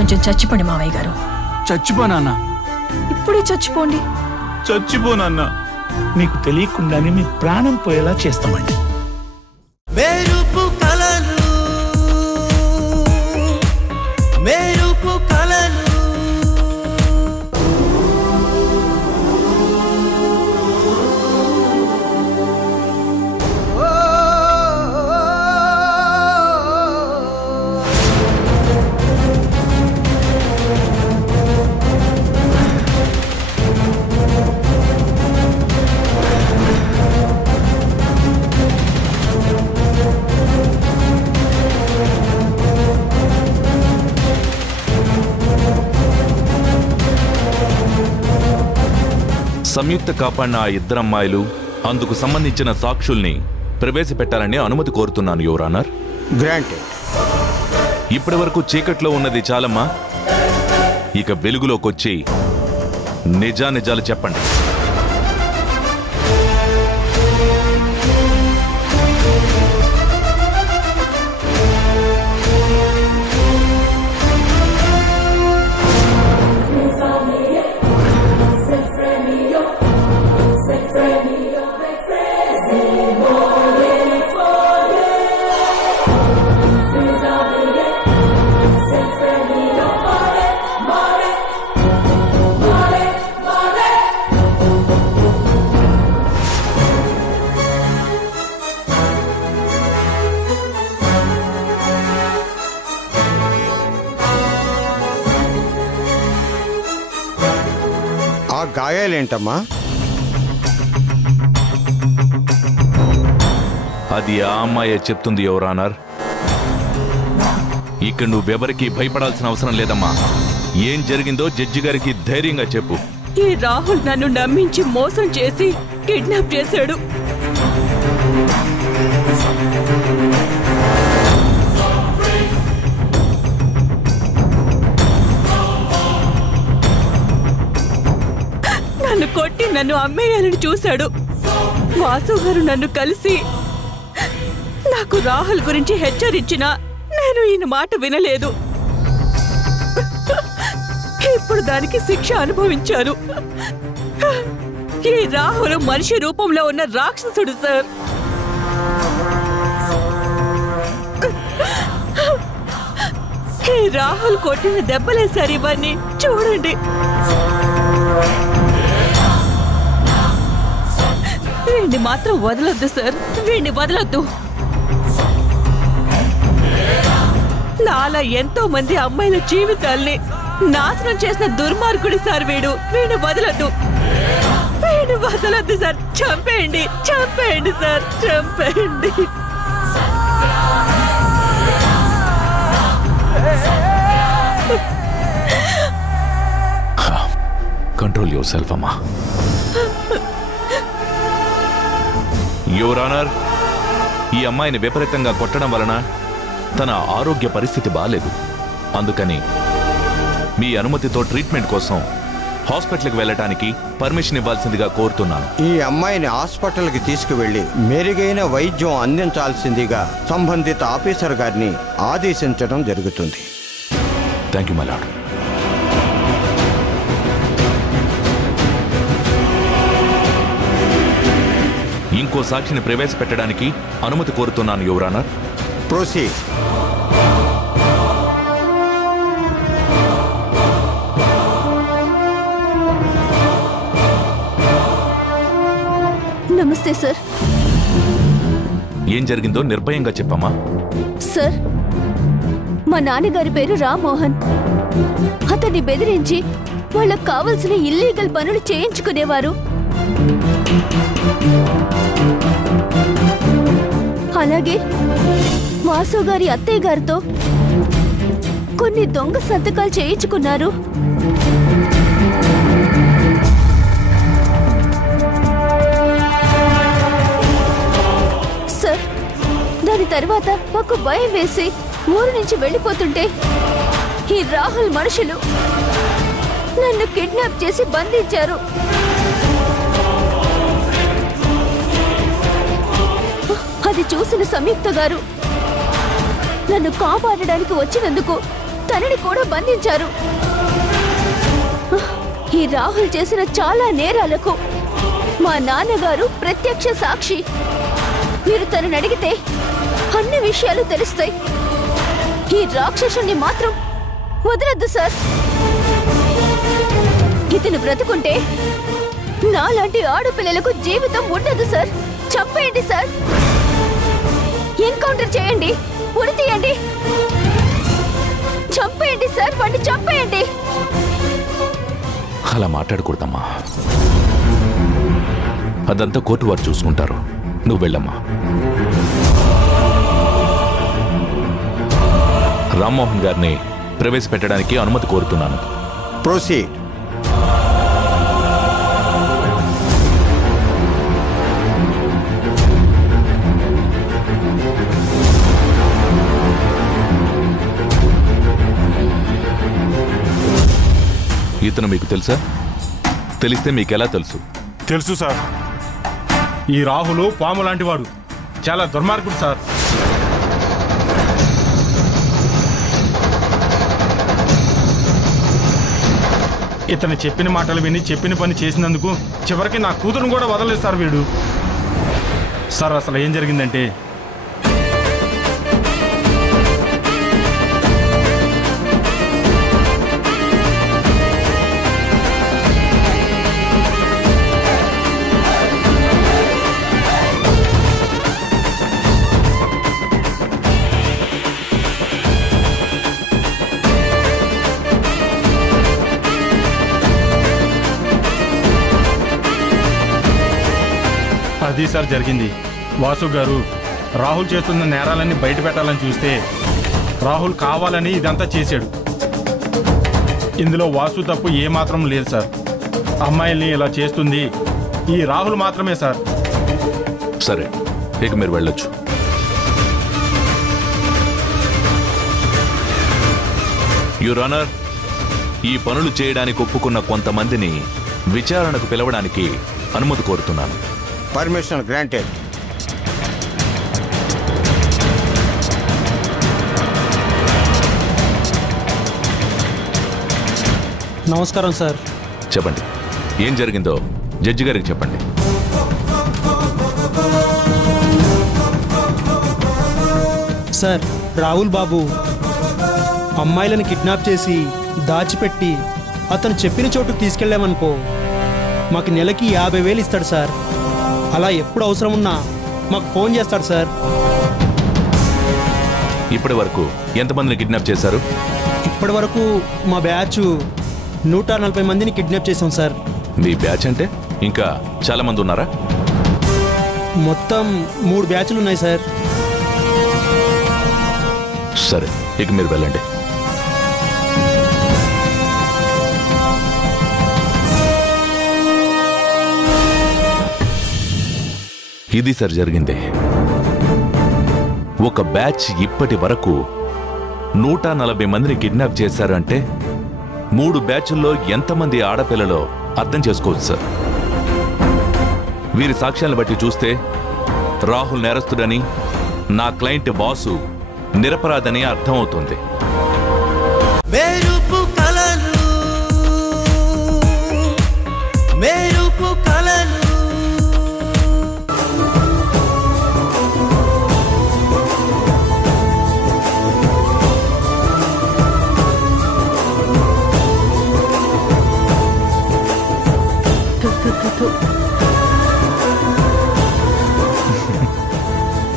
కొంచెం చచ్చిపోండి మావయ్య గారు. చచ్చిపోనా? ఇప్పుడే చచ్చిపోండి. చచ్చిపోనా? మీకు తెలియకుండానే మీ ప్రాణం పోయేలా చేస్తామండి. మెరుపు కలలు మెరుపు కలలు సంయుక్త కాపాడిన ఆ ఇద్దరమ్మాయిలు అందుకు సంబంధించిన సాక్షుల్ని ప్రవేశపెట్టాలని అనుమతి కోరుతున్నాను యువర్ ఆనర్. గ్రాంటెడ్. ఇప్పటి వరకు చీకట్లో ఉన్నది చాలమ్మా, ఇక వెలుగులోకొచ్చి నిజానిజాలు చెప్పండి. ఆ గాయాలేంటమ్మా? అది ఆ అమ్మాయే చెప్తుంది యువర్ ఆనర్. ఇక నువ్వెవరికి భయపడాల్సిన అవసరం లేదమ్మా. ఏం జరిగిందో జడ్జి గారికి ధైర్యంగా చెప్పు. ఈ రాహుల్ నన్ను నమ్మించి మోసం చేసి కిడ్నాప్ చేశాడు. నన్ను కొట్టి నన్ను అమ్మేయాలని చూశాడు. వాసు గారు నన్ను కలిసి నాకు రాహుల్ గురించి హెచ్చరించినా నేను ఈయన మాట వినలేదు. ఇప్పుడు దానికి శిక్ష అనుభవించాను. ఈ రాహుల్ మనిషి రూపంలో ఉన్న రాక్షసుడు సార్. ఈ రాహుల్ కొట్టిన దెబ్బలే సార్ ఇవన్నీ. చూడండి. వీడిని మాత్రం వదలొద్దు సార్, వీడిని వదలొద్దు. నాలా ఎంతో మంది అమ్మాయిల జీవితాల్ని నాశనం చేసిన దుర్మార్గుడి సార్ వీడు. వీడిని వదలొద్దు, వీడిని వదలొద్దు సార్. చంపేయండి, చంపేయండి సార్, చంపేయండి. కంట్రోల్ యువర్ సెల్ఫ్ అమ్మా. యువర్ ఆనర్, ఈ అమ్మాయిని విపరీతంగా కొట్టడం వలన తన ఆరోగ్య పరిస్థితి బాలేదు. అందుకని మీ అనుమతితో ట్రీట్మెంట్ కోసం హాస్పిటల్కి వెళ్ళటానికి పర్మిషన్ ఇవ్వాల్సిందిగా కోరుతున్నాను. ఈ అమ్మాయిని హాస్పిటల్కి తీసుకువెళ్లి మెరుగైన వైద్యం అందించాల్సిందిగా సంబంధిత ఆఫీసర్ గారిని ఆదేశించడం జరుగుతుంది. Thank you my lord. ఇంకో సాక్షిని ప్రవేశపెట్టడానికి అనుమతి కోరుతున్నాను యువర్ ఆనర్. ప్రొసీడ్. నమస్తే సార్. ఏం జరిగిందో నిర్భయంగా చెప్పమ్మా. సార్, మా నాన్నగారి పేరు రామ్మోహన్. అతన్ని బెదిరించి వాళ్ళకు కావలసిన ఇల్లీగల్ పనులు చేయించుకునేవారు. అలాగే వాసు గారి అత్తయ్య గారితో కొన్ని దొంగ సంతకాలు చేయించుకున్నారు. సార్, దాని తర్వాత మాకు భయం వేసి ఊరు నుంచి వెళ్ళిపోతుంటే ఈ రాహుల్ మనుషులు నన్ను కిడ్నాప్ చేసి బంధించారు. అది చూసిన సంయుక్త గారు నన్ను కాపాడడానికి వచ్చినందుకు తనని కూడా బంధించారు. ఈ రాహుల్ చేసిన చాలా నేరాలకు మా నాన్నగారు ప్రత్యక్ష సాక్షి. మీరు తనని అడిగితే అన్ని విషయాలు తెలుస్తాయి. ఈ రాక్షసుని మాత్రం వదలొద్దు సార్. ఇతను బ్రతుకుంటే నాలాంటి ఆడపిల్లలకు జీవితం ఉండదు సార్. చంపేయండి సార్. ఎన్కౌంటర్ చేయండి. ఉరి తీయండి. చంపేయండి సార్. వాడిని చంపేయండి. అలా మాట్లాడకూడదమ్మా. అదంతా కోర్టు వారు చూసుకుంటారు. నువ్వు వెళ్ళమ్మా. రామ్మోహన్ గారిని ప్రవేశపెట్టడానికి అనుమతి కోరుతున్నాను. ప్రొసీడ్. ఇతను మీకు తెలుసా? తెలిస్తే మీకెలా తెలుసు? తెలుసు సార్. ఈ రాహులు పాము లాంటివాడు. చాలా దుర్మార్గుడు సార్. ఇతను చెప్పిన మాటలు విని చెప్పిన పని చేసినందుకు చివరికి నా కూతురును కూడా వదలలేదు సార్ వీడు. సార్ అసలు ఏం జరిగిందంటే, అది సార్ జరిగింది. వాసు గారు రాహుల్ చేస్తున్న నేరాలన్నీ బయట పెట్టాలని చూస్తే రాహుల్ కావాలని ఇదంతా చేశాడు. ఇందులో వాసు తప్పు ఏమాత్రం లేదు సార్. అమ్మాయిల్ని ఇలా చేస్తుంది ఈ రాహుల్ మాత్రమే సార్. సరే, ఇక మీరు వెళ్ళొచ్చు. యువర్ ఆనర్, ఈ పనులు చేయడానికి ఒప్పుకున్న కొంతమందిని విచారణకు పిలవడానికి అనుమతి కోరుతున్నాను. Permission granted. నమస్కారం సార్. చెప్పండి, ఏం జరిగిందో జడ్జి గారికి చెప్పండి. సార్, రాహుల్ బాబు అమ్మాయిలను కిడ్నాప్ చేసి దాచిపెట్టి అతను చెప్పిన చోటుకు తీసుకెళ్ళామనుకో మాకు నెలకి 50,000 ఇస్తాడు సార్. అలా ఎప్పుడు అవసరం ఉన్నా మాకు ఫోన్ చేస్తాడు సార్. ఇప్పటి వరకు ఎంతమందిని కిడ్నాప్ చేశారు? ఇప్పటి వరకు మా బ్యాచ్ 140 మందిని కిడ్నాప్ చేసాం సార్. మీ బ్యాచ్ అంటే ఇంకా చాలా మంది ఉన్నారా? మొత్తం 3 బ్యాచ్లు ఉన్నాయి సార్. సరే, ఇక మీరు వెళ్ళండి. ఇది సార్ జరిగింది. ఒక బ్యాచ్ ఇప్పటి వరకు 140 మందిని కిడ్నాప్ చేశారు అంటే 3 బ్యాచ్ల్లో ఎంతమంది ఆడపిల్లలో అర్థం చేసుకోవచ్చు సార్. వీరి సాక్ష్యాలను బట్టి చూస్తే రాహుల్ నేరస్తుడని, నా క్లయింట్ బాసు నిరపరాధని అర్థమవుతుంది. మెరుపు కలను మెరుపు కలను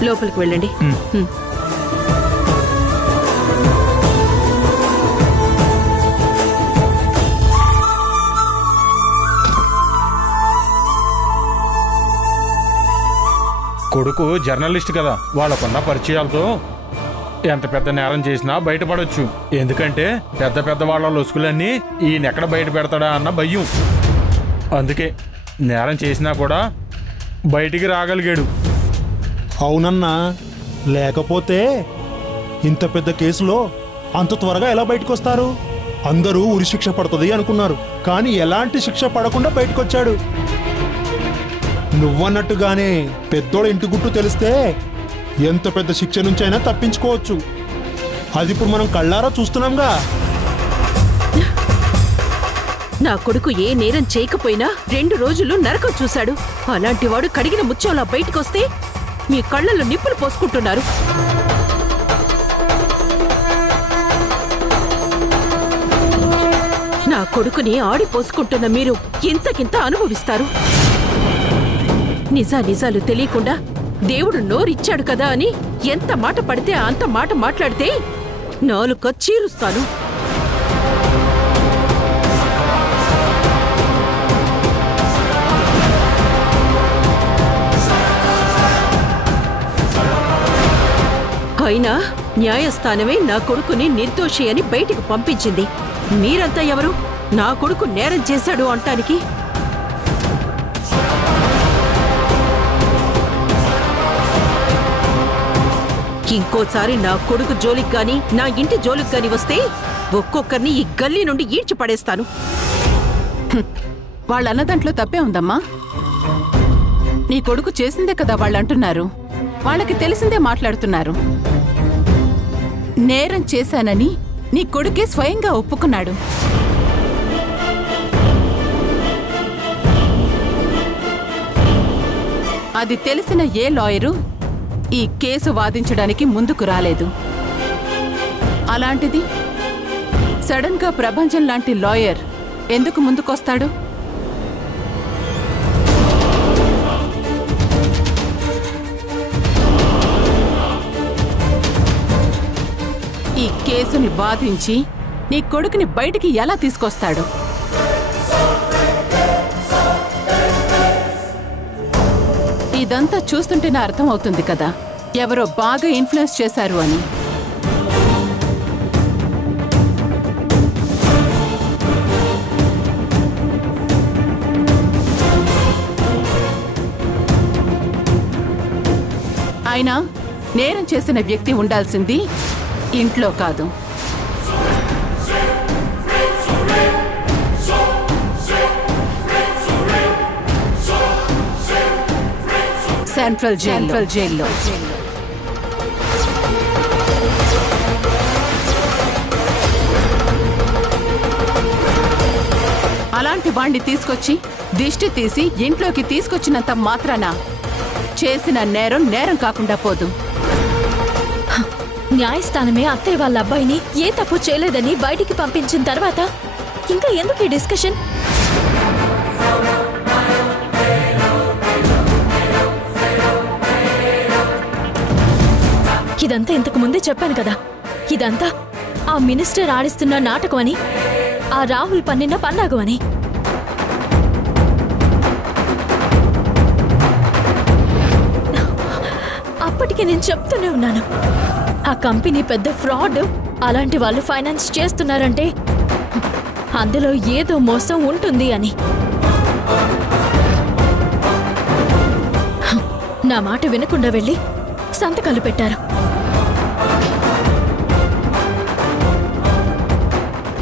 లోపలికి వెళ్ళండి. కొడుకు జర్నలిస్ట్ కదా, వాళ్ళకున్న పరిచయాలతో ఎంత పెద్ద నేరం చేసినా బయటపడొచ్చు. ఎందుకంటే పెద్ద పెద్ద వాళ్ళ లొసుకులన్నీ ఈయనెక్కడ బయట పెడతాడా అన్న భయం. అందుకే నేరం చేసినా కూడా బయటికి రాగలిగాడు. అవునన్నా, లేకపోతే ఇంత పెద్ద కేసులో అంత త్వరగా ఎలా బయటకు వస్తారు? అందరూ ఉరి శిక్ష పడుతుంది అనుకున్నారు, కానీ ఎలాంటి శిక్ష పడకుండా బయటకొచ్చాడు. నువ్వన్నట్టుగానే పెద్దోళ్ళ ఇంటి గుట్టు తెలిస్తే ఎంత పెద్ద శిక్ష నుంచైనా తప్పించుకోవచ్చు. అది ఇప్పుడు మనం కళ్ళారా చూస్తున్నాంగా. నా కొడుకు ఏ నేరం చేయకపోయినా 2 రోజులు నరకం చూశాడు. అలాంటి వాడు కడిగిన ముత్యంలా బయటికొస్తే మీ కళ్ళల్లో నిప్పులు పోసుకుంటున్నారు. నా కొడుకుని ఆడిపోసుకుంటున్న మీరు ఇంతకింత అనుభవిస్తారు. నిజాలు తెలియకుండా దేవుడు నోరిచ్చాడు కదా అని ఎంత మాట పడితే అంత మాట మాట్లాడితే నాలుక చీరుస్తాను. అయినా న్యాయస్థానమే నా కొడుకుని నిర్దోషి అని బయటికి పంపించింది. మీరంతా ఎవరు నా కొడుకు నేరం చేశాడు అంటానికి? ఇంకోసారి నా కొడుకు జోలికి గాని నా ఇంటి జోలికి గాని వస్తే ఒక్కొక్కరిని ఈ గల్లీ నుండి ఈడ్చి పడేస్తాను. వాళ్ళన్న దాంట్లో తప్పే ఉందమ్మా. నీ కొడుకు చేసిందే కదా వాళ్ళంటున్నారు. వాళ్ళకి తెలిసిందే మాట్లాడుతున్నారు. నేరం చేశానని నీ కొడుకే స్వయంగా ఒప్పుకున్నాడు. అది తెలిసిన ఏ లాయరు ఈ కేసు వాదించడానికి ముందుకు రాలేదు. అలాంటిది సడన్ గా ప్రభంజన్ లాంటి లాయర్ ఎందుకు ముందుకొస్తాడు? ఈ కేసుని వాదించి నీ కొడుకుని బయటికి ఎలా తీసుకొస్తాడు? ఇదంతా చూస్తుంటేనే అర్థమవుతుంది కదా ఎవరో బాగా ఇన్ఫ్లుయెన్స్ చేశారు అని. అయినా నేరం చేసిన వ్యక్తి ఉండాల్సింది ఇంట్లో కాదు, సెంట్రల్ జైల్లో. అలాంటి వాణ్ణి తీసుకొచ్చి దిష్టి తీసి ఇంట్లోకి తీసుకొచ్చినంత మాత్రాన చేసిన నేరం నేరం కాకుండా పోదు. న్యాయస్థానమే అత్తయ్య వాళ్ళ అబ్బాయిని ఏ తప్పు చేయలేదని బయటికి పంపించిన తర్వాత ఇంకా ఎందుకు ఈ డిస్కషన్? ఇదంతా ఇంతకు ముందే చెప్పాను కదా. ఇదంతా ఆ మినిస్టర్ ఆడిస్తున్న నాటకం అని, ఆ రాహుల్ పన్నిన పన్నాగం అని. అప్పటికి నేను చెప్తూనే ఉన్నాను, ఆ కంపెనీ పెద్ద ఫ్రాడ్. అలాంటి వాళ్ళు ఫైనాన్స్ చేస్తున్నారంటే అందులో ఏదో మోసం ఉంటుంది అని. నా మాట వినకుండా వెళ్ళి సంతకాలు పెట్టారు.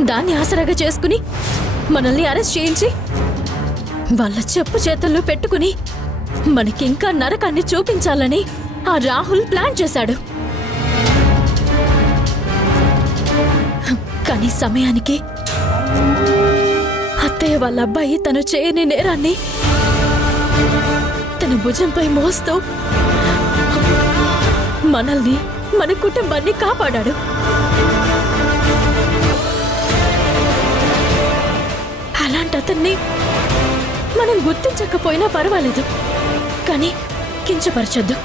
దాన్ని ఆసరాగా చేసుకుని మనల్ని అరెస్ట్ చేయించి వాళ్ళ చెప్పు చేతుల్లో పెట్టుకుని మనకింకా నరకాన్ని చూపించాలని ఆ రాహుల్ ప్లాన్ చేశాడు. కానీ సమయానికి అత్తయ్య వాళ్ళ అబ్బాయి తను చేయని నేరాన్ని తన భుజంపై మోస్తూ మనల్ని, మన కుటుంబాన్ని కాపాడాడు. అలాంటి అతన్ని మనం గుర్తించకపోయినా పర్వాలేదు, కానీ కించపరచొద్దు.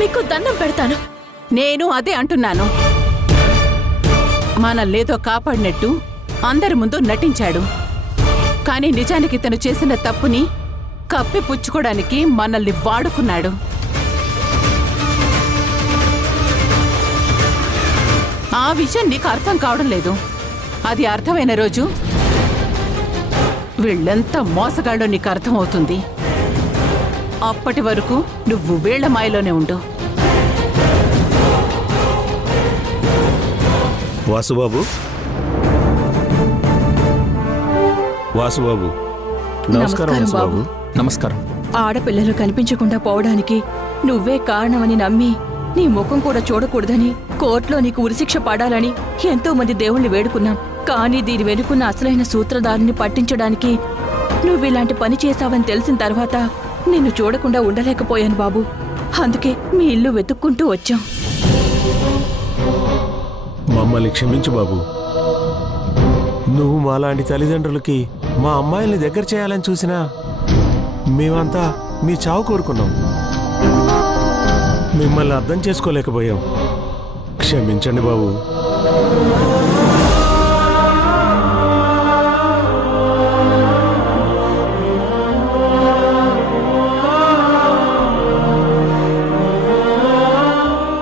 మీకు దండం పెడతాను. నేను అదే అంటున్నాను. మనల్నేదో కాపాడినట్టు అందరి ముందు నటించాడు. కానీ నిజానికి తను చేసిన తప్పుని కప్పిపుచ్చుకోవడానికి మనల్ని వాడుకున్నాడు. ఆ విషయం నీకు అర్థం కావడం లేదు. అది అర్థమైన రోజు వీళ్ళెంత మోసగాడో నీకు అర్థమవుతుంది. అప్పటి వరకు నువ్వు వీళ్ల మాయలోనే ఉండు. వాసుబాబు, వాసుబాబు, నమస్కారం. వాసుబాబు, నమస్కారం. ఆడపిల్లలు కనిపించకుండా పోవడానికి నువ్వే కారణమని నమ్మి నీ ముఖం కూడా చూడకూడదని కోర్టులో నీకు ఉరిశిక్ష పడాలని ఎంతో మంది దేవుణ్ణి వేడుకున్నాం. కానీ దీని వెనుకున్న అసలైన సూత్రధారుని పట్టించడానికి నువ్విలాంటి పని చేశావని తెలిసిన తర్వాత నిన్ను చూడకుండా ఉండలేకపోయాను బాబు. అందుకే మీ ఇల్లు వెతుక్కుంటూ వచ్చాం. మమ్మల్ని క్షమించు బాబు. నువ్వు మాలాంటి తల్లిదండ్రులకి మా అమ్మాయిల్ని దగ్గర చేయాలని చూసినా మేమంతా మీ చావు కోరుకున్నాం. మిమ్మల్ని అర్థం చేసుకోలేకపోయాం. క్షమించండి బాబు.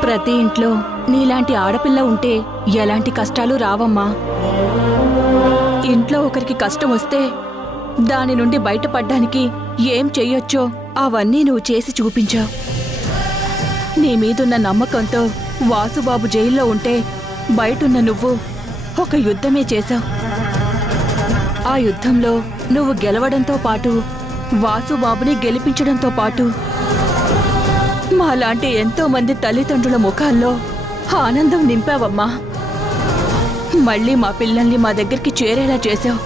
ప్రతి ఇంట్లో నీలాంటి ఆడపిల్ల ఉంటే ఎలాంటి కష్టాలు రావమ్మా. ఇంట్లో ఒకరికి కష్టం వస్తే దాని నుండి బయటపడ్డానికి ఏం చెయ్యొచ్చో అవన్నీ నువ్వు చేసి చూపించావు. నీ మీదున్న నమ్మకంతో వాసుబాబు జైల్లో ఉంటే బయటున్న నువ్వు ఒక యుద్ధమే చేశావు. ఆ యుద్ధంలో నువ్వు గెలవడంతో పాటు వాసుబాబుని గెలిపించడంతో పాటు మాలాంటి ఎంతో మంది తల్లిదండ్రుల ముఖాల్లో ఆనందం నింపావమ్మా. మళ్ళీ మా పిల్లల్ని మా దగ్గరికి చేరేలా చేశావు.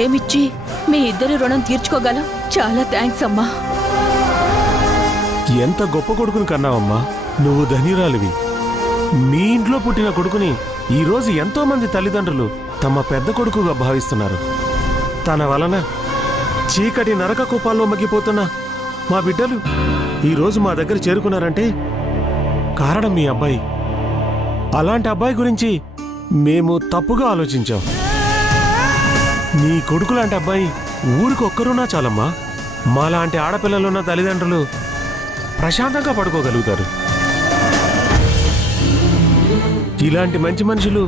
ఏమిచ్చి మీ ఇద్దరి రుణం తీర్చుకోగలం? చాలా థ్యాంక్స్ అమ్మా. ఎంత గొప్ప కొడుకుని కన్నావమ్మా. నువ్వు ధన్యురాలివి. మీ ఇంట్లో పుట్టిన కొడుకుని ఈరోజు ఎంతో మంది తల్లిదండ్రులు తమ పెద్ద కొడుకుగా భావిస్తున్నారు. తన వలన చీకటి నరక కూపాల్లో మగ్గిపోతున్న మా బిడ్డలు ఈరోజు మా దగ్గర చేరుకున్నారంటే కారణం మీ అబ్బాయి. అలాంటి అబ్బాయి గురించి మేము తప్పుగా ఆలోచించాం. నీ కొడుకు లాంటి అబ్బాయి ఊరికి ఒక్కరున్నా చాలమ్మా. మాలాంటి ఆడపిల్లలున్న తల్లిదండ్రులు ప్రశాంతంగా పడుకోగలుగుతారు. ఇలాంటి మంచి మనుషులు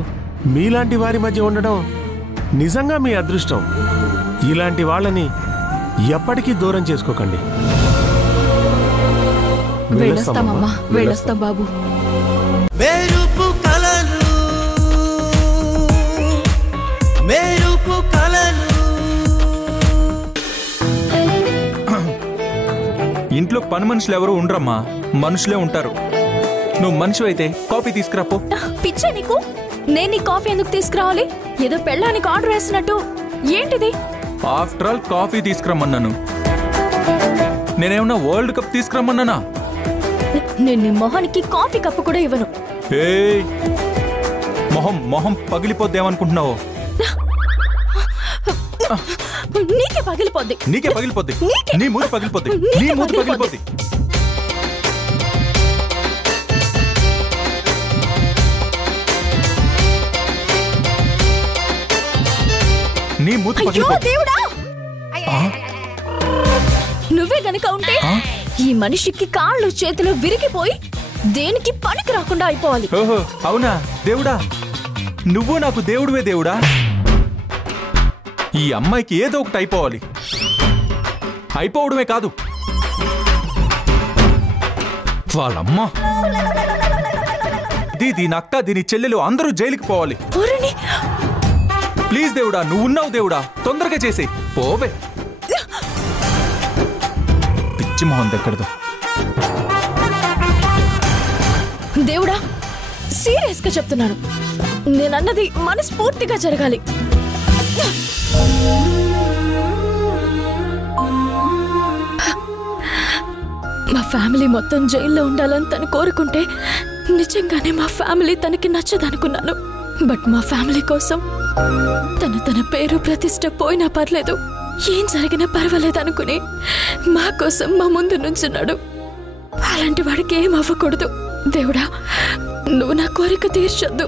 మీలాంటి వారి మధ్య ఉండడం నిజంగా మీ అదృష్టం. ఇలాంటి వాళ్ళని ఎప్పటికీ దూరం చేసుకోకండి. వెళ్ళొస్తామమ్మా. వెళ్ళొస్తాం బాబు. మెరుపు కలను మెరుపు కలను. ఇంట్లో పని మనుషులు ఎవరు ఉండరమ్మా, మనుషులే ఉంటారు. నువ్వు మనిషి అయితే కాఫీ తీసుకురాపో. పిచ్చా నీకు? నేను నీ కాఫీ ఎందుకు తీసుకురావాలి? ఏదో పెళ్ళానికి ఆర్డర్ వేసినట్టు. ఏంటిది? ఆఫ్టర్ ఆల్ కాఫీ తీసుకురమ్మన్నాను. నేనేమన్నా వరల్డ్ కప్ తీసుకురమ్మన్నానా? నేను నీ మొహానికి కాఫీ కప్పు కూడా ఇవ్వను. ఏయ్, మొహం పగిలిపోద్దేమనుకుంటున్నావు? నీకే పగిలిపోద్ది. నీకే పగిలిపోద్ది. నీ మూతి పగిలిపోద్ది. నీ మూతి పగిలిపోద్ది. నీ మూతి పగిలిపోద్ది. నువ్వే గనక ఉంటే ఈ మనిషికి కాళ్ళు చేతులు విరిగిపోయి దేనికి పనికి రాకుండా అయిపోవాలి. ఓహో, అవునా దేవుడా? నువ్వు నాకు దేవుడివే దేవుడా. ఈ అమ్మాయికి ఏదో ఒకటి అయిపోవాలి. అయిపోవడమే కాదు, వాళ్ళమ్మ, దీని అక్క, దీని చెల్లెలు అందరూ జైలుకి పోవాలి. ప్లీజ్ దేవుడా, నువ్వున్నావు దేవుడా, తొందరగా చేసే పోవే. పిచ్చి మొహం దగ్గరదు. దేవుడా, సీరియస్ గా చెప్తున్నాను. నేనన్నది మనస్ఫూర్తిగా జరగాలి. మా ఫ్యామిలీ మొత్తం జైల్లో ఉండాలని తను కోరుకుంటే నిజంగానే మా ఫ్యామిలీ తనకి నచ్చదనుకున్నాను. బట్ మా ఫ్యామిలీ కోసం తన పేరు ప్రతిష్ట పోయినా పర్లేదు, ఏం జరిగినా పర్వాలేదు అనుకుని మా కోసం మా ముందు నుంచున్నాడు. అలాంటి వాడికి ఏం అవ్వకూడదు. దేవుడా, నువ్వు నా కోరిక తీర్చొద్దు.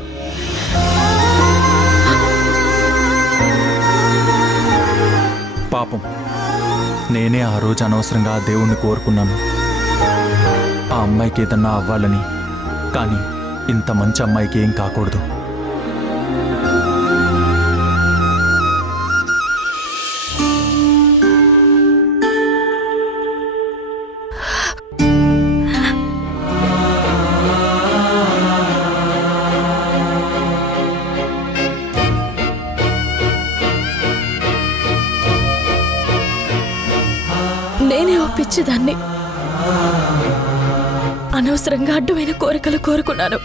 పాపం, నేనే ఆ రోజు అనవసరంగా ఆ దేవుణ్ణి కోరుకున్నాను, ఆ అమ్మాయికి ఏదన్నా అవ్వాలని. కానీ ఇంత మంచి అమ్మాయికి ఏం కాకూడదు. నేనే ఓ పిచ్చిదాన్ని. అనవసరంగా అడ్డమైన కోరికలు కోరుకున్నాను.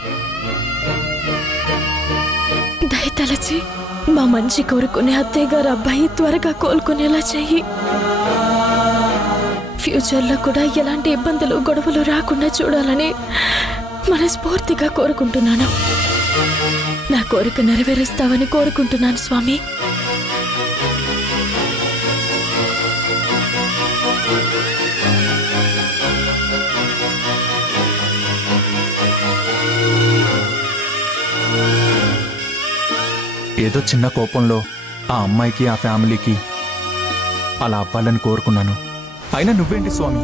దయతలచి మా మంచి కోరుకునే అత్తయ్య గారు అబ్బాయి త్వరగా కోలుకునేలా చెయ్యి. ఫ్యూచర్లో కూడా ఎలాంటి ఇబ్బందులు గొడవలు రాకుండా చూడాలని మనస్ఫూర్తిగా కోరుకుంటున్నాను. నా కోరిక నెరవేరుస్తావని కోరుకుంటున్నాను స్వామి. ఏదో చిన్న కోపంలో ఆ అమ్మాయికి ఆ ఫ్యామిలీకి అలా అవ్వాలని కోరుకున్నాను. అయినా నువ్వేంటి స్వామి,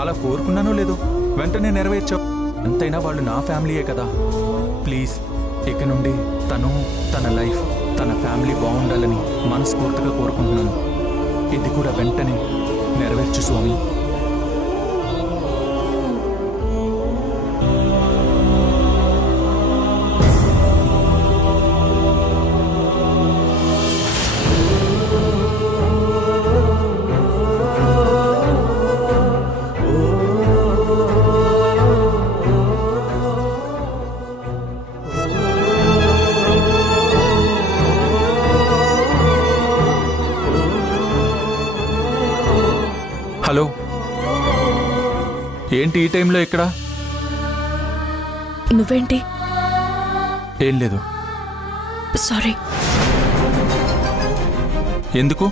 అలా కోరుకున్నానో లేదో వెంటనే నెరవేర్చావు. ఎంతైనా వాళ్ళు నా ఫ్యామిలీయే కదా. ప్లీజ్ ఇక నుండి తన లైఫ్ తన ఫ్యామిలీ బాగుండాలని మనస్ఫూర్తిగా కోరుకుంటున్నాను. ఇది కూడా వెంటనే నెరవేర్చు స్వామి. హలో, ఏంటి ఈ టైంలో ఇక్కడ? నువ్వేంటి? ఏం లేదు. సారీ. ఎందుకు?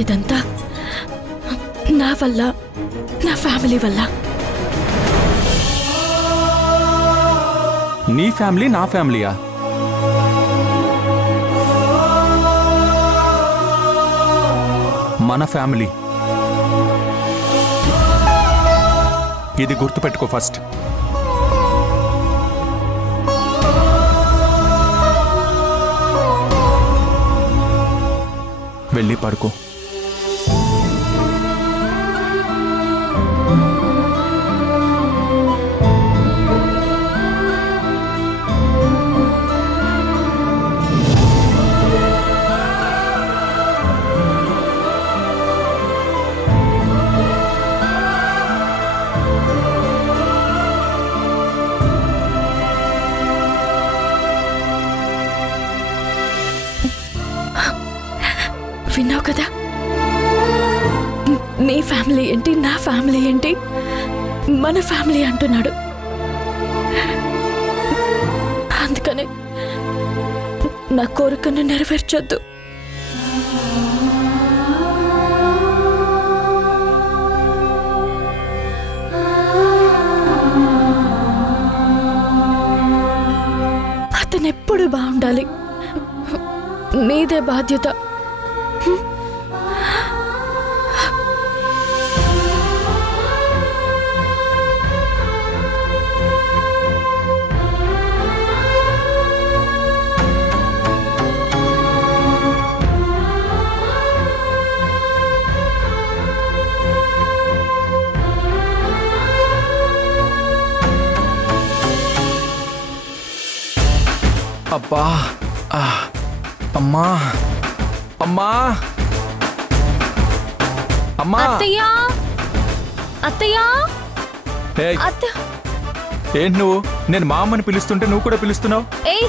ఇదంతా నా వల్ల, నా ఫ్యామిలీ వల్ల. నీ ఫ్యామిలీ నా ఫ్యామిలీయా? మన ఫ్యామిలీ. ఇది గుర్తుపెట్టుకో ఫస్ట్. వెళ్ళి పడుకో. విన్నావు కదా, నీ ఫ్యామిలీ ఏంటి, నా ఫ్యామిలీ ఏంటి, మన ఫ్యామిలీ అంటున్నాడు. అందుకనే నా కోరికను నెరవేర్చొద్దు. అతనెప్పుడు బాగుండాలి, నీదే బాధ్యత. అబ్బా, అమ్మా, అమ్మా, అమ్మా. అత్తయ్య, అత్తయ్య, ఏంటి నువ్వు? నేను మా అమ్మని పిలుస్తుంటే నువ్వు కూడా పిలుస్తున్నావు? ఏయ్,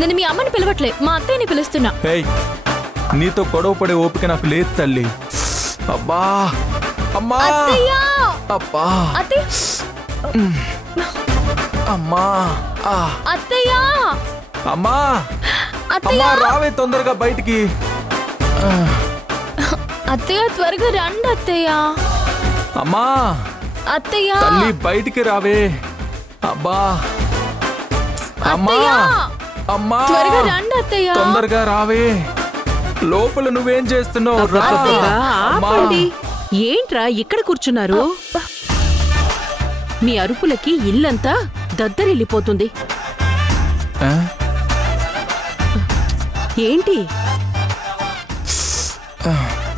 నేను మీ అమ్మని పిలవట్లే, మా అత్తయ్యని పిలుస్తున్నా. ఏయ్, నీతో గొడవ పడే ఓపిక నాకు లేదు తల్లి. అబ్బా, అమ్మా, అబ్బా, అమ్మా, అత్తయ్య, అమ్మా, అమ్మా, రావే తొందరగా బయటికి. అత్తయ్య, త్వరగా రండి అత్తయ్య. అమ్మా, అత్తయ్య, తల్లి బయటికి రావే. అబ్బా, అమ్మా, అమ్మా, త్వరగా రండి అత్తయ్య. తొందరగా రావే. లోపల నువ్వేం చేస్తున్నావు? ఆపండి. ఏంట్రా ఇక్కడ కూర్చున్నారు? మీ అరుపులకి ఇల్లంతా దద్దరిల్లిపోతుంది. ఏంటి?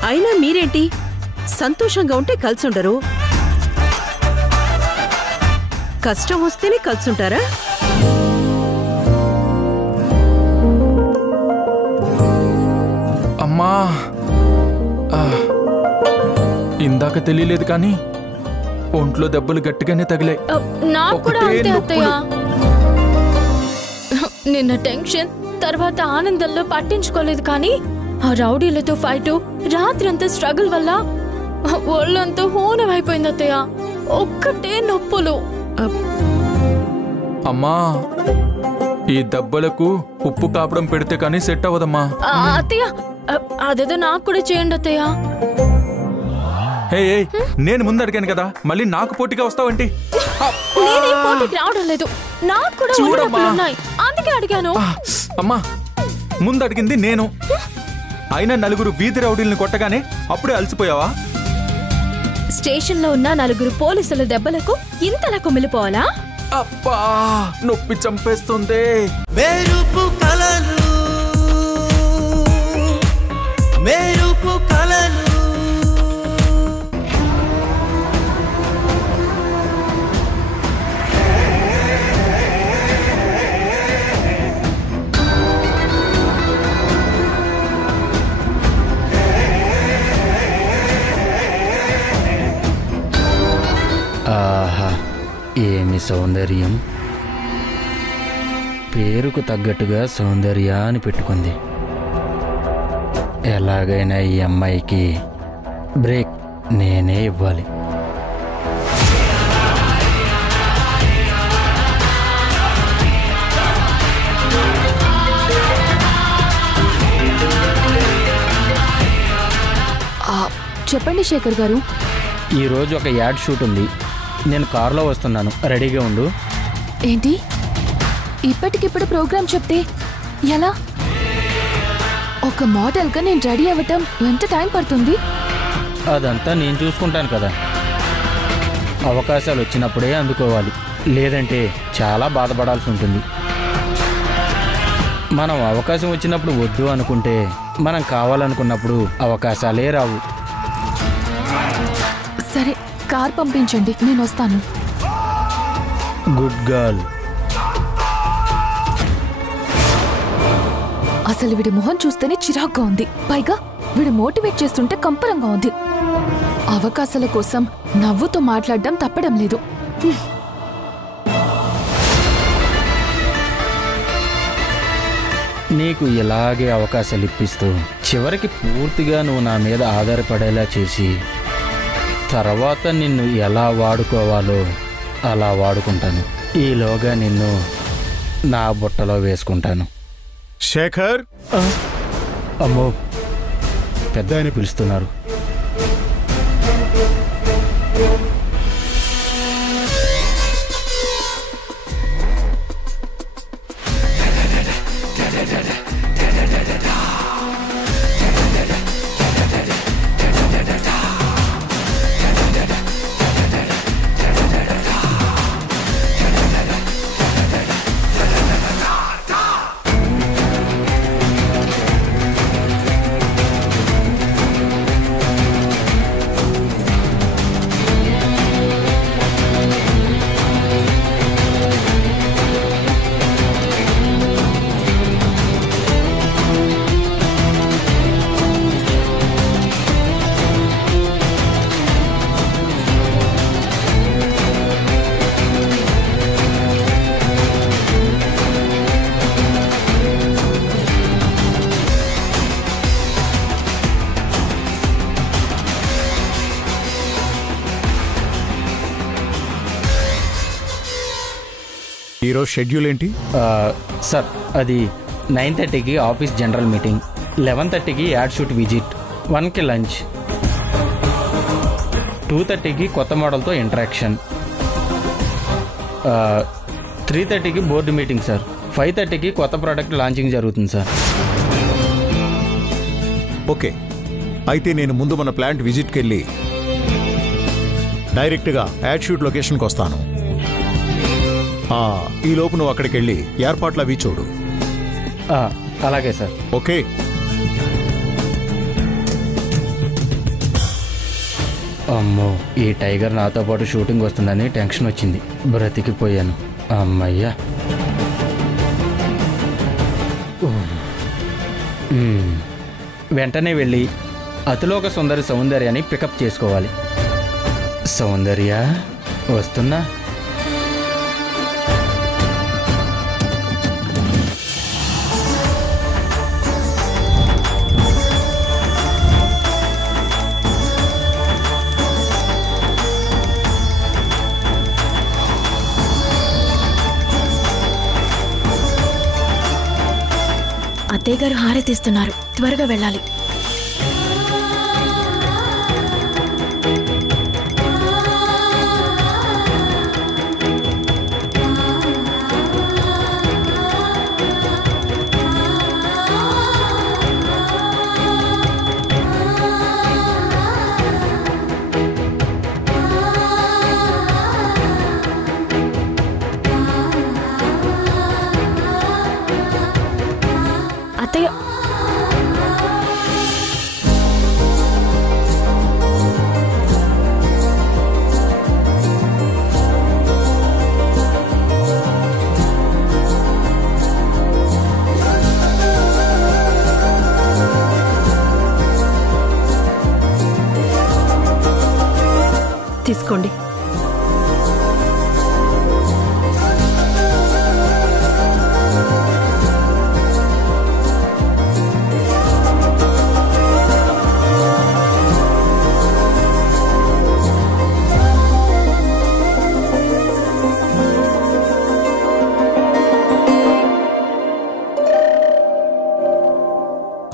అయినా మీరేంటి సంతోషంగా ఉంటే కలిసుండరు, కష్టం వస్తేనే కలిసుంటారా? అమ్మా, ఇందాక తెలియలేదు కానీ ఒంట్లో దెబ్బలు గట్టిగానే తగిలాయి. నాకు కూడా అంతే అత్తయ్య. నిన్న టెన్షన్ తర్వాత ఆనందంలో పట్టించుకోలేదు, కానీ ఆ రౌడీలతో ఫైటు, రాత్రంతా స్ట్రగుల్ వల్ల ఒళ్ళంతా హూనమైపోయింది అత్తయ్య. ఒక్కటే నొప్పులు. అమ్మా, ఈ దెబ్బలకు ఉప్పు కాపడం పెడితే కానీ సెట్ అవ్వదమ్మా. అత్తయ్య అదేదో నాకు కూడా చేయండి అత్తయ్య. హే, నేను ముందు అడిగాను కదా, మళ్ళీ నాకు పోటీగా వస్తావంటి? నేనేం పోటీకి రావడం లేదు, నాకు కూడా ఒళ్ళు నొప్పులు ఉన్నాయి, అందుకే అడిగాను. అమ్మా, ముందు అడిగింది నేను. అయినా నలుగురు వీధి రౌడీల్ని కొట్టగానే అప్పుడే అలసిపోయావా? స్టేషన్ లో ఉన్న నలుగురు పోలీసుల దెబ్బలకు ఇంతలా కుమిలిపోవాలా? అబ్బా, నొప్పి చంపేస్తుంది. మెరుపు కలలు మెరుపు కలలు ఆహా, ఏమి సౌందర్యం! పేరుకు తగ్గట్టుగా సౌందర్య అని పెట్టుకుంది. ఎలాగైనా ఈ అమ్మాయికి బ్రేక్ నేనే ఇవ్వాలి. చెప్పండి శేఖర్ గారు. ఈరోజు ఒక యాడ్ షూట్ ఉంది, నేను కారులో వస్తున్నాను, రెడీగా ఉండు. ఏంటి ఇప్పటికిప్పుడు ప్రోగ్రామ్ చెప్తే ఎలా? ఒక మోడల్గా నేను రెడీ అవ్వటం ఎంత టైం పడుతుంది? అదంతా నేను చూసుకుంటాను కదా. అవకాశాలు వచ్చినప్పుడే అందుకోవాలి, లేదంటే చాలా బాధపడాల్సి ఉంటుంది. మనం అవకాశం వచ్చినప్పుడు వద్దు అనుకుంటే మనం కావాలనుకున్నప్పుడు అవకాశాలే రావు. సరే, కార్ పంపించండి, నేను వస్తాను. Good girl. అసలు వీడి మొహం చూస్తేనే చిరాగ్గా ఉంది, పైగా వీడు మోటివేట్ చేస్తుంటే కంపరంగా ఉంది. అవకాశాల కోసం నవ్వుతో మాట్లాడడం తప్పడం లేదు. నీకు ఇలాగే అవకాశాలు ఇప్పిస్తూ చివరికి పూర్తిగా నువ్వు నా మీద ఆధారపడేలా చేసి తర్వాత నిన్ను ఎలా వాడుకోవాలో అలా వాడుకుంటాను. ఈలోగా నిన్ను నా బుట్టలో వేసుకుంటాను. శేఖర్! అమ్మో, పెద్ద ఆయన పిలుస్తున్నారు. ఈరోజు షెడ్యూల్ ఏంటి? సార్, అది 9:30కి ఆఫీస్ జనరల్ మీటింగ్, 11:30కి యాడ్ షూట్ విజిట్, 1కి లంచ్, 2:30కి కొత్త మోడల్తో ఇంటరాక్షన్, 3:30కి బోర్డు మీటింగ్ సార్, 5:30కి కొత్త ప్రోడక్ట్ లాంచింగ్ జరుగుతుంది సార్. ఓకే, అయితే నేను ముందు మన ప్లాంట్ విజిట్కి వెళ్ళి డైరెక్ట్గా యాడ్ షూట్ లొకేషన్కి వస్తాను. ఈ లోపు నువ్వు అక్కడికి వెళ్ళి ఏర్పాట్లు అవి చూడు. అలాగే సార్. ఓకే. అమ్మో, ఈ టైగర్ నాతో పాటు షూటింగ్ వస్తుందని టెన్షన్ వచ్చింది, బ్రతికిపోయాను. అమ్మయ్యా. వెంటనే వెళ్ళి అతిలోక సుందరి సౌందర్యాన్ని పికప్ చేసుకోవాలి. సౌందర్య వస్తున్నా. అత్తయ్య గారు హారతిస్తున్నారు, త్వరగా వెళ్ళాలి. అత్తయ్య తీసుకోండి.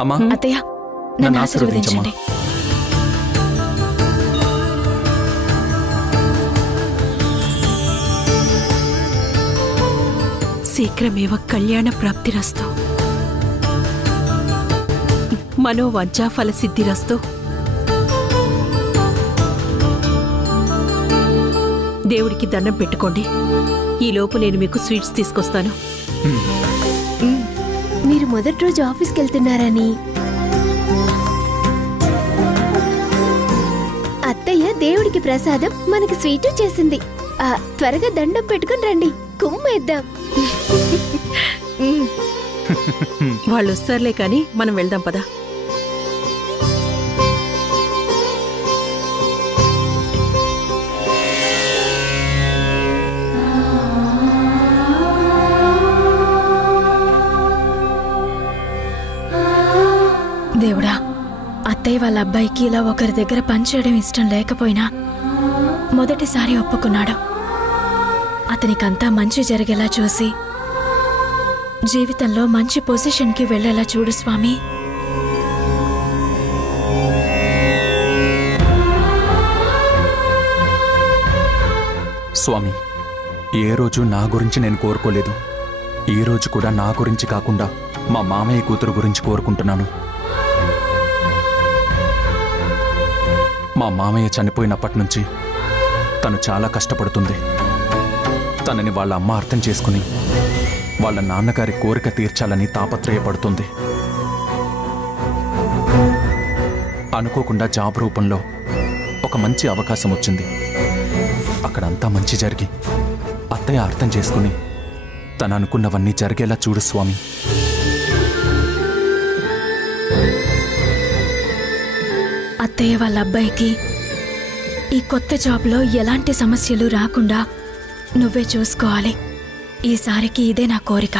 అమ్మా, అత్తయ్య నన్ను నన్ను ఆశీర్వదించమ్మా. ఆశీర్వదించండి. శీఘ్రమేవ కళ్యాణ ప్రాప్తిరస్తు, మనోవాంఛా ఫలసిద్ధిరస్తు. దేవుడికి దండం పెట్టుకోండి. ఈలోపు నేను మీకు స్వీట్స్ తీసుకొస్తాను. మీరు మొదటి రోజు ఆఫీస్కి వెళ్తున్నారని అత్తయ్య దేవుడికి ప్రసాదం మనకి స్వీటు చేసింది. త్వరగా దండం పెట్టుకుని రండి, కుమ్మేద్దాం. వాళ్ళు వస్తారులే కానీ మనం వెళ్దాం పదా. దేవుడా, అత్తయ్య వాళ్ళ అబ్బాయికి ఇలా ఒకరి దగ్గర పనిచేయడం ఇష్టం లేకపోయినా మొదటిసారి ఒప్పుకున్నాడు. అతనికంతా మంచి జరిగేలా చూసి జీవితంలో మంచి పొజిషన్కి వెళ్ళేలా చూడు స్వామి. స్వామి, ఏ రోజు నా గురించి నేను కోరుకోలేదు. ఈ రోజు కూడా నా గురించి కాకుండా మా మామయ్య కూతురు గురించి కోరుకుంటున్నాను. మా మామయ్య చనిపోయినప్పటి నుంచి తను చాలా కష్టపడుతుంది. తనని వాళ్ళ అమ్మ అర్థం చేసుకుని వాళ్ళ నాన్నగారి కోరిక తీర్చాలని తాపత్రయపడుతుంది. అనుకోకుండా జాబ్ రూపంలో ఒక మంచి అవకాశం వచ్చింది. అక్కడంతా మంచి జరిగి అత్తయ్య అర్థం చేసుకుని తను అనుకున్నవన్నీ జరిగేలా చూడు స్వామి. అత్తయ్య వాళ్ళ అబ్బాయికి ఈ కొత్త జాబ్లో ఎలాంటి సమస్యలు రాకుండా నువ్వే చూసుకోవాలి. ఈసారికి ఇదే నా కోరిక.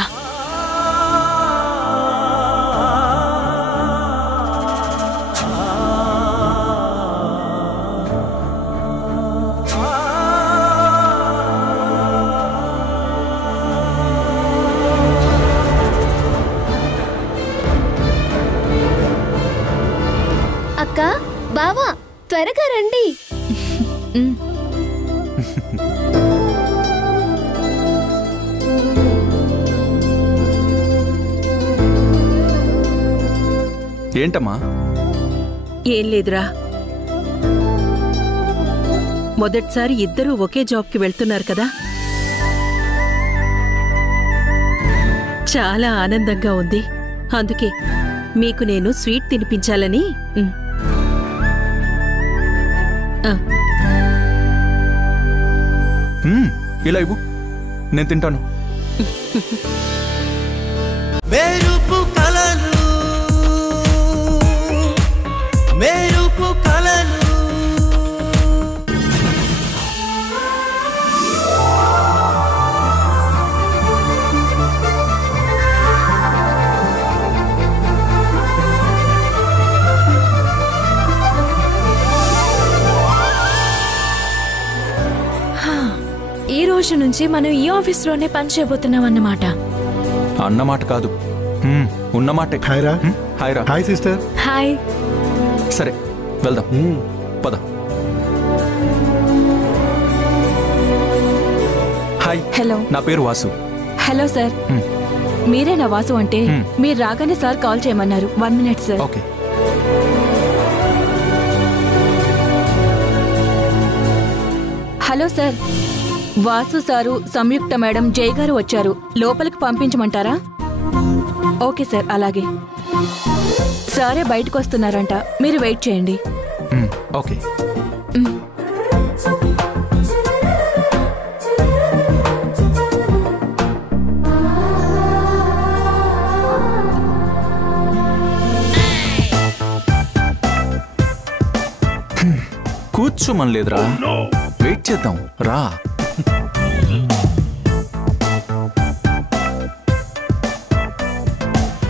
అక్క, బావా, త్వరగా రండి. ఏంటమ్మా? ఏం లేదురా, మొదటిసారి ఇద్దరూ ఒకే జాబ్కి వెళ్తున్నారు కదా, చాలా ఆనందంగా ఉంది. అందుకే మీకు నేను స్వీట్ తినిపించాలని. ఇలా ఇవ్వు, నేను తింటాను. మెరుపు కలను మెరుపు కలను నుంచి మనం ఈ ఆఫీస్లోనే పని చేయబోతున్నాం అన్నమాట. అన్నమాట కాదు, ఉన్నమాటే. హాయ్ రా. హాయ్ రా. Hi sister. హాయ్. సరే వెళ్దాం, పద. హాయ్. హలో. నా పేరు వాసు. Hello sir. మీరేనా వాసు అంటే? మీరు రాగానే సార్ కాల్ చేయమన్నారు. 1 minute sir. Okay. Hello sir, Vasu sir, Samyuktha madam, Jai garu వచ్చారు. లోపలికి పంపించమంటారా? ఓకే సార్, అలాగే. సారే బయటకు వస్తున్నారంట, మీరు వెయిట్ చేయండి. ఓకే. కూర్చోమనలేదురా, వెయిట్ చేద్దాం రా.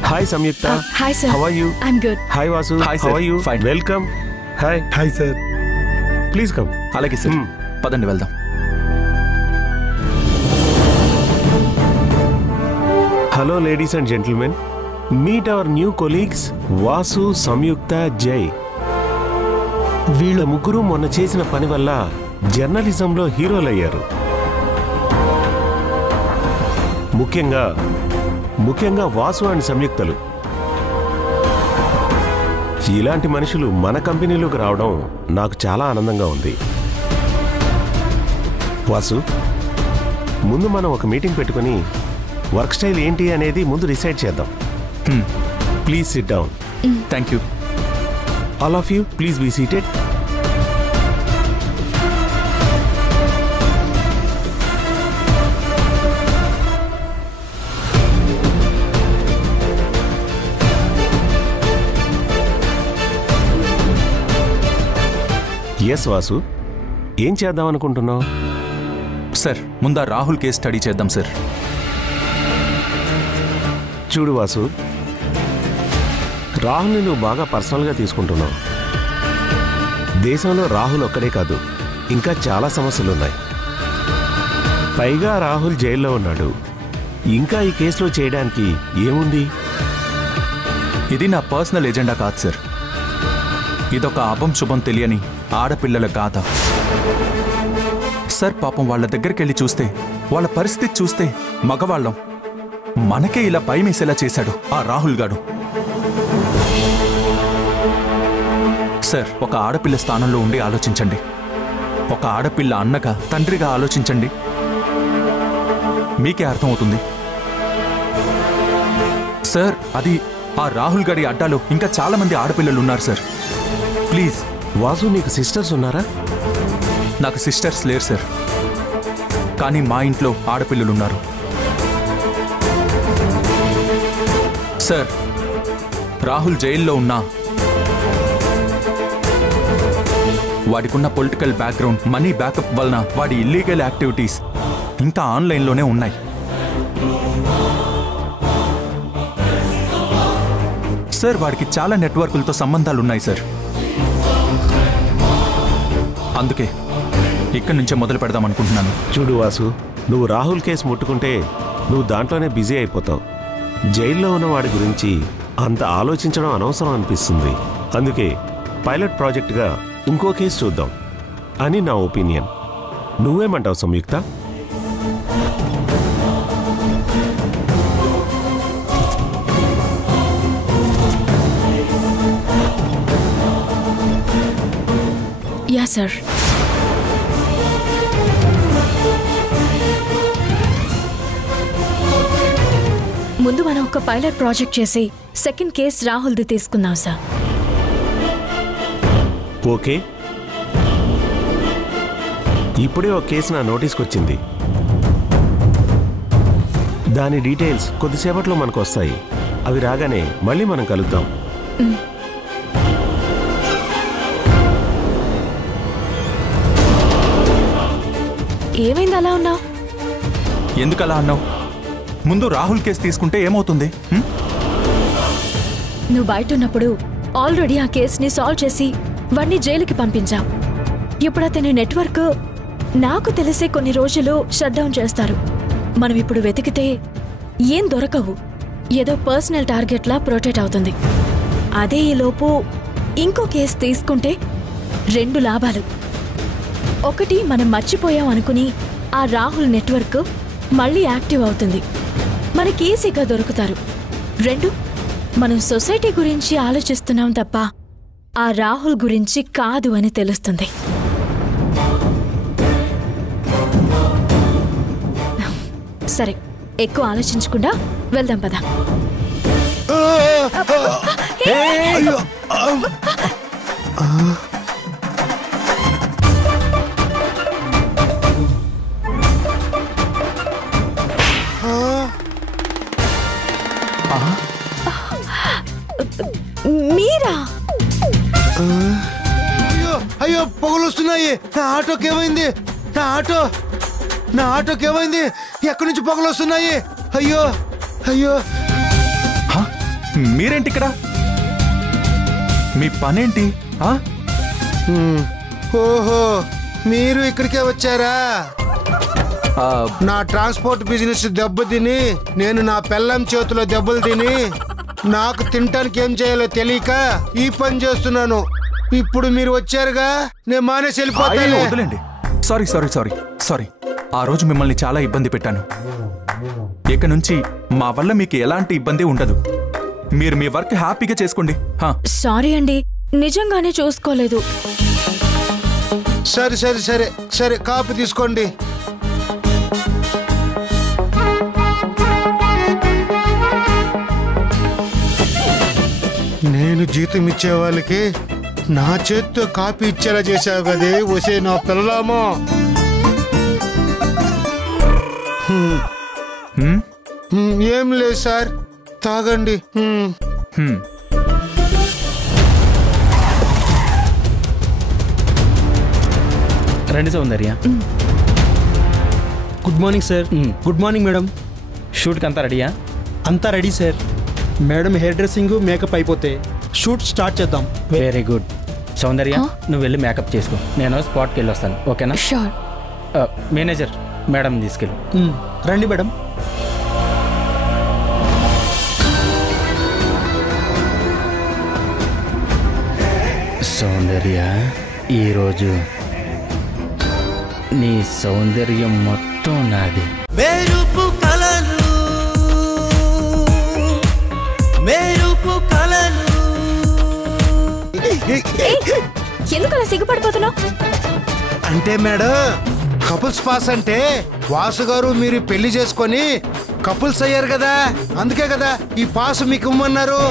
Hi Samyuktha. Hi sir. How are you? I'm good. Hi Vasu. Hi how sir. Are you? Fine. Welcome. Hi. Hi sir. Please come. అలాగే సార్, పదండి వెళ్దాం. Hello ladies and gentlemen, meet our new colleagues Vasu, Samyuktha, Jai. వీళ్ళ ముగ్గురు మొన్న చేసిన పని వల్ల జర్నలిజంలో హీరోలయ్యారు. ముఖ్యంగా వాసు అండ్ సంయుక్తలు. ఇలాంటి మనుషులు మన కంపెనీలోకి రావడం నాకు చాలా ఆనందంగా ఉంది. వాసు, ముందు మనం ఒక మీటింగ్ పెట్టుకుని వర్క్ స్టైల్ ఏంటి అనేది ముందు డిసైడ్ చేద్దాం. Please sit down. Thank you. All of you please be seated. Yes Vasu, ఏం చేద్దాం అనుకుంటున్నావు? సార్, ముందా రాహుల్ కేస్ స్టడీ చేద్దాం సార్. చూడు వాసు, రాహుల్ని నువ్వు బాగా పర్సనల్గా తీసుకుంటున్నావు. దేశంలో రాహుల్ ఒక్కడే కాదు, ఇంకా చాలా సమస్యలున్నాయి. పైగా రాహుల్ జైల్లో ఉన్నాడు. ఇంకా ఈ కేసులో చేయడానికి ఏముంది? ఇది నా పర్సనల్ ఎజెండా కాదు సార్. ఇదొక అభం శుభం తెలియని ఆడపిల్లల గాథ సార్. పాపం వాళ్ళ దగ్గరికి వెళ్ళి చూస్తే, వాళ్ళ పరిస్థితి చూస్తే మగవాళ్ళం మనకే ఇలా భయమేసేలా చేశాడు ఆ రాహుల్ గాడు. సార్, ఒక ఆడపిల్ల స్థానంలో ఉండి ఆలోచించండి. ఒక ఆడపిల్ల అన్నగా, తండ్రిగా ఆలోచించండి. మీకే అర్థమవుతుంది సార్. అది ఆ రాహుల్ గారి అడ్డాలో ఇంకా చాలా మంది ఆడపిల్లలు ఉన్నారు సార్. ప్లీజ్. వాసు, నీకు సిస్టర్స్ ఉన్నారా? నాకు సిస్టర్స్ లేరు సార్, కానీ మా ఇంట్లో ఆడపిల్లలు ఉన్నారు సార్. రాహుల్ జైల్లో ఉన్నా వాడికున్న పొలిటికల్ బ్యాక్గ్రౌండ్, మనీ బ్యాకప్ వలన వాడి ఇల్లీగల్ యాక్టివిటీస్ ఇంకా ఆన్లైన్లోనే ఉన్నాయి సార్. వాడికి చాలా నెట్వర్కులతో సంబంధాలున్నాయి సార్. అందుకే ఇక్కడి నుంచే మొదలు పెడదాం అనుకుంటున్నాను. చూడు వాసు, నువ్వు రాహుల్ కేసు ముట్టుకుంటే నువ్వు దాంట్లోనే బిజీ అయిపోతావు. జైల్లో ఉన్న వాడి గురించి అంత ఆలోచించడం అనవసరం అనిపిస్తుంది. అందుకే పైలట్ ప్రాజెక్ట్గా ఇంకో కేసు చూద్దాం అని నా ఒపీనియన్. నువ్వేమంటావు సంయుక్త? Yeah sir. ముందు మనం ఒక పైలట్ ప్రాజెక్ట్ చేసి సెకండ్ కేస్ రాహుల్ది తీసుకుందాం సార్. ఓకే. ఇప్పుడే ఒక కేసు నా నోటీస్కి వచ్చింది. దాని డీటెయిల్స్ కొద్దిసేపట్లో మనకు వస్తాయి. అవి రాగానే మళ్ళీ మనం కలుద్దాం. ఏమైంది అలా ఉన్నావు? ఎందుకు అలా అన్నావు? ముందు రాహుల్ కేసు తీసుకుంటే ఏమవుతుంది? నువ్వు బయట ఉన్నప్పుడు ఆల్రెడీ ఆ కేసుని సాల్వ్ చేసి వాడిని జైలుకి పంపించావు. ఇప్పుడు అతని నెట్వర్క్ నాకు తెలిసే కొన్ని రోజులు షట్ డౌన్ చేస్తారు. మనం ఇప్పుడు వెతికితే ఏం దొరకవు. ఏదో పర్సనల్ టార్గెట్లా ప్రొటెక్ట్ అవుతుంది. అదే ఈలోపు ఇంకో కేసు తీసుకుంటే 2 లాభాలు. ఒకటి, మనం మర్చిపోయాం అనుకుని ఆ రాహుల్ నెట్వర్క్ మళ్ళీ యాక్టివ్ అవుతుంది, మనకి ఈజీగా దొరుకుతారు. 2, మనం సొసైటీ గురించి ఆలోచిస్తున్నాం తప్ప ఆ రాహుల్ గురించి కాదు అని తెలుస్తుంది. సరే, ఎక్కువ ఆలోచించకుండా వెళ్దాం పదా. మీరా? అయ్యో పొగలు వస్తున్నాయి. నా ఆటోకి ఏమైంది? నా ఆటోకి ఏమైంది? ఎక్కడి నుంచి పొగలు వస్తున్నాయి? అయ్యో అయ్యో. మీరేంటి ఇక్కడ? మీ పనేంటి? ఓహో, మీరు ఇక్కడికే వచ్చారా? నా ట్రాన్స్పోర్ట్ బిజినెస్ దెబ్బతిని, నేను నా పెళ్ళం చేతిలో దెబ్బలు తిని, నాకు తినటానికి ఏం చేయాలో తెలియక ఈ పని చేస్తున్నాను. ఇప్పుడు మీరు వచ్చారుగా, నేను మానేసి వెళ్ళిపోతాను. వదిలేండి. సారీ. ఆ రోజు మిమ్మల్ని చాలా ఇబ్బంది పెట్టాను. ఇక నుంచి మా వల్ల మీకు ఎలాంటి ఇబ్బంది ఉండదు. మీరు మీ వర్క్ హ్యాపీగా చేసుకోండి. సారీ అండి, నిజంగానే చూసుకోలేదు. సరే కాపీ తీసుకోండి. నేను జీతం ఇచ్చే వాళ్ళకి నా చేత్తో కాపీ ఇచ్చేలా చేశావు కదే వసే నా పిల్లలామో. ఏం లేదు సార్, తాగండి. రండి Soundarya. Good morning sir. Good morning madam. షూట్కి అంతా రెడీయా? అంతా ready sir. Madam hair dressing, makeup అయిపోతే షూట్ స్టార్ట్ చేద్దాం. Very good. సౌందర్య, నువ్వు వెళ్ళి మేకప్ చేసుకో, నేను స్పాట్కి వెళ్ళి వస్తాను. ఓకేనా? షూర్. మేనేజర్, మేడం తీసుకెళ్ళి. రండి మేడం. సౌందర్య, ఈరోజు నీ సౌందర్యం మొత్తం నాది. మెరుపు కలను ఎందుకు అలా సిగ్గుపడిపోతున్నావు? అంటే మేడం, కపుల్స్ పాస్ అంటే వాసు గారు మీరు పెళ్లి చేసుకొని కపుల్స్ అయ్యారు కదా, అందుకే కదా ఈ పాస్ మీకు ఇమ్మన్నారు.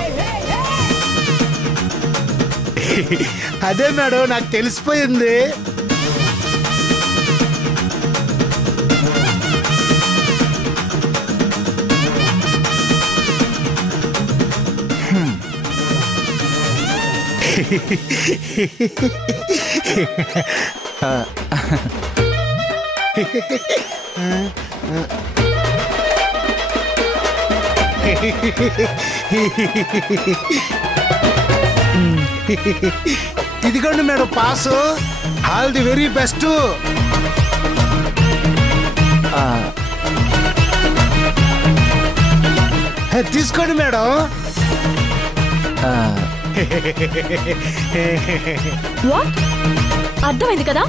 అదే మేడం, నాకు తెలిసిపోయింది. ఇదిగోండి madam pass. All the very best. తీసుకోండి మేడం. వాట్? అర్థమైంది కదా?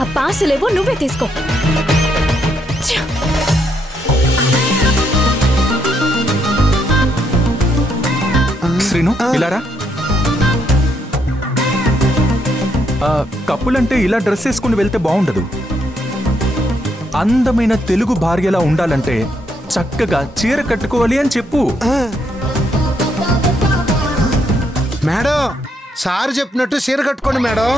ఆ పాసులేవో నువ్వే తీసుకో. శ్రీను, ఇలారా. కప్పులంటే ఇలా డ్రెస్ వేసుకుని వెళ్తే బాగుండదు. అందమైన తెలుగు భార్యలా ఉండాలంటే చక్కగా చీర కట్టుకోవాలి అని చెప్పు. మేడం, సార్ చెప్పినట్టు చీర కట్టుకోండి మేడం.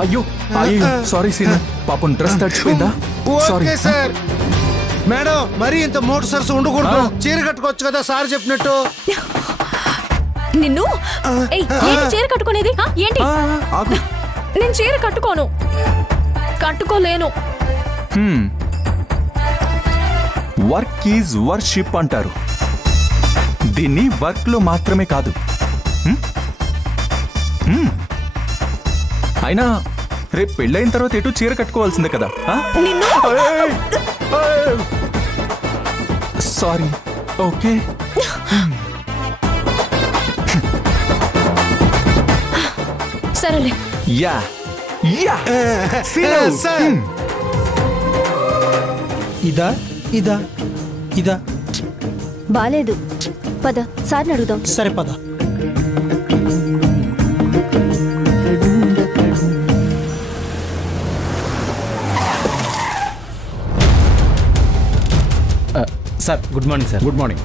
అయ్యో సారీ శ్రీను, పాపం డ్రెస్ తడిచిపోయిందా? Sorry sir. మేడం, మరి ఇంత మోటార్ సరస్సు ఉండకూడదు. చీర కట్టుకోవచ్చు కదా సార్ చెప్పినట్టు. నిన్ను చీర కట్టుకునేది ఏంటి? నేను చీర కట్టుకోను, కట్టుకోలేను. వర్క్ ఈజ్ వర్షిప్ అంటారు. దీన్ని వర్క్లో మాత్రమే కాదు. అయినా రేపు పెళ్ళైన తర్వాత ఎటు చీర కట్టుకోవాల్సిందే కదా. సారీ. ఓకే. సరేలే. Yeah yeah. ఇదా ఇదా ఇదా బాలేదు. పద సార్ని అడుగుదాం. సరే పద. Sir good morning sir. Good morning.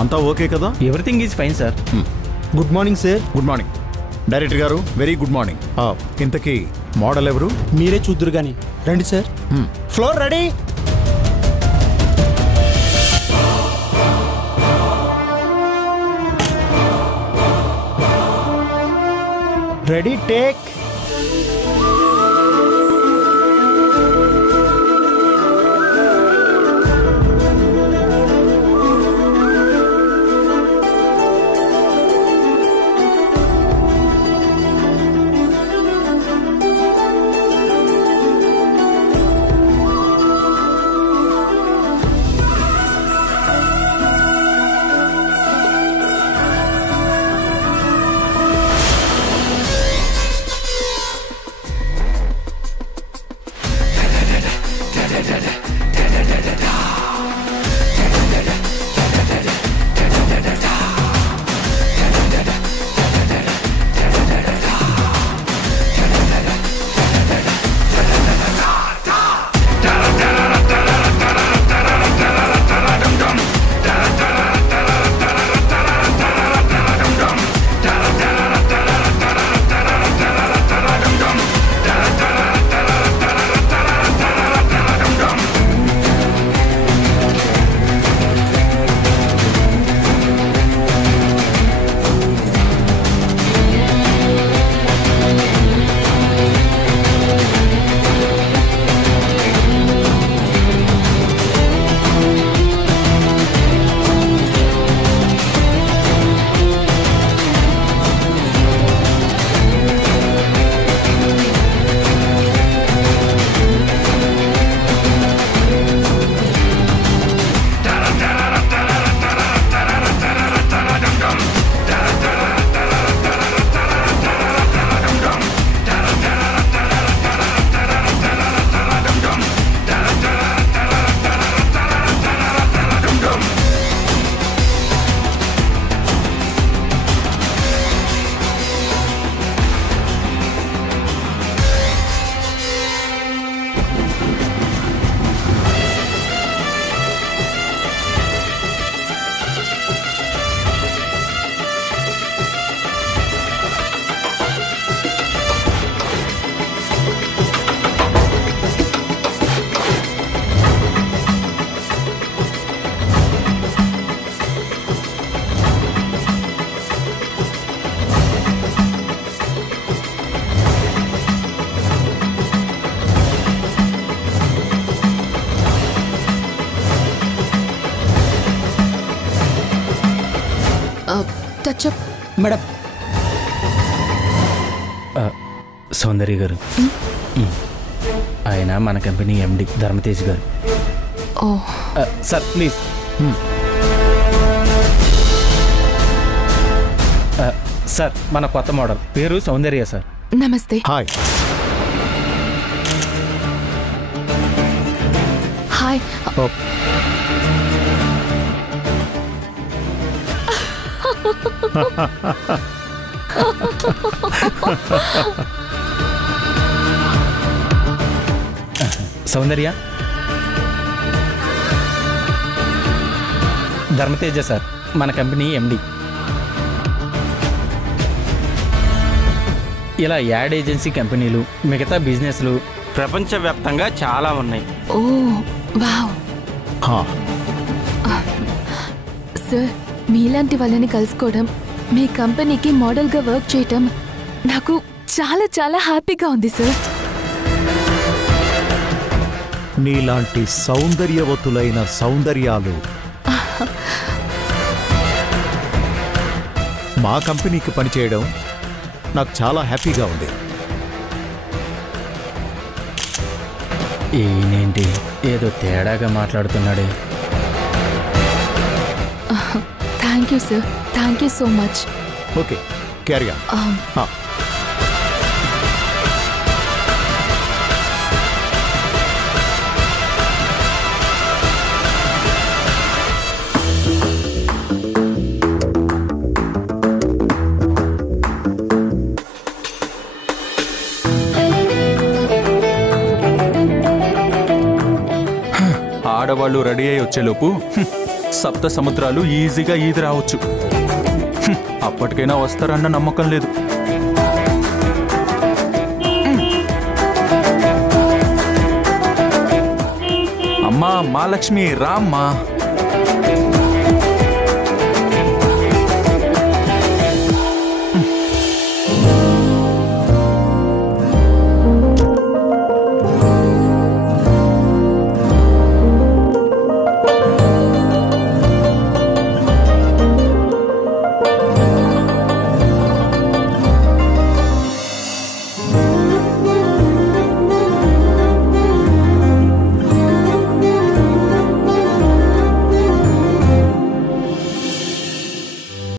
అంతా ఓకే కదా? Everything is fine sir. Good morning sir. Good morning director garu. Very good morning. ఇంతకీ మోడల్ ఎవరు? మీరే చూద్దరు కానీ రండి సార్. Floor ready. Ready take. Touch up madam. Soundarya garu, ఆయన మన కంపెనీ ఎండి ధర్మతేజ్ గారు. Sir please. సార్ మన కొత్త మోడల్ పేరు సౌందర్య సార్. నమస్తే. హాయ్. హాయ్. సౌందర్య, ధర్మతేజ సార్ మన కంపెనీ ఎండి. ఇలా యాడ్ ఏజెన్సీ కంపెనీలు, మిగతా బిజినెస్లు ప్రపంచవ్యాప్తంగా చాలా ఉన్నాయి. ఓ వావ్. సార్, మీలాంటి వాళ్ళని కలుసుకోవడం, మీ కంపెనీకి మోడల్గా వర్క్ చేయటం నాకు చాలా చాలా హ్యాపీగా ఉంది సార్. నీలాంటి సౌందర్యవతులైన సౌందర్యాలు మా కంపెనీకి పనిచేయడం నాకు చాలా హ్యాపీగా ఉంది. ఈయనేంటి ఏదో తేడాగా మాట్లాడుతున్నాడే. Thank you sir, thank you so much. Okay, carry on. ఆడవాళ్ళు రెడీ అయ్యి వచ్చేలోపు సప్త సముద్రాలు ఈజీగా ఈది రావచ్చు. అప్పటికైనా వస్తారన్న నమ్మకం లేదు. అమ్మా మహాలక్ష్మి రామ్మా.